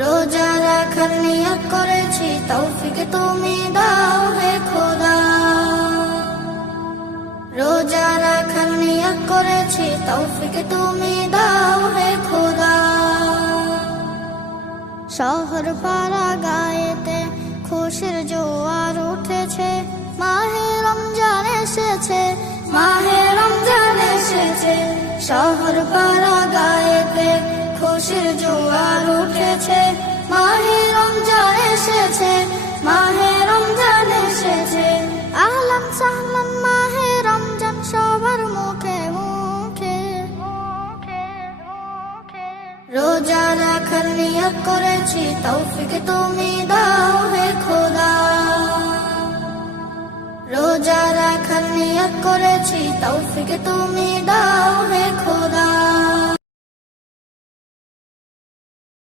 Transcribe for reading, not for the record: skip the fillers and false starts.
রোজা রাখার নিয়ত করেছি, তৌফিক তুমি দাও হে খোদা। রোজা রাখার নিয়ত করেছি, তৌফিক তুমি দাও হে খোদা। শহর পাড়া গায়েতে খুশির জোয়ার উঠেছে, মাহে রমজান এসেছে, মাহে রমজান এসেছে। শহর পাড়া গায়েতে খুশির জোয়ার উঠেছে, মাহে রমজান এসেছে, মাহে রমজান এসেছে। আহলান সাহলান মাহে রমজান সবার মুখে মুখে। রোজা রাখার নিয়ত করেছি, তৌফিক তুমি দাও হে খোদা। রোজা রাখার নিয়ত করেছি, তৌফিক তুমি দাও হে খোদা।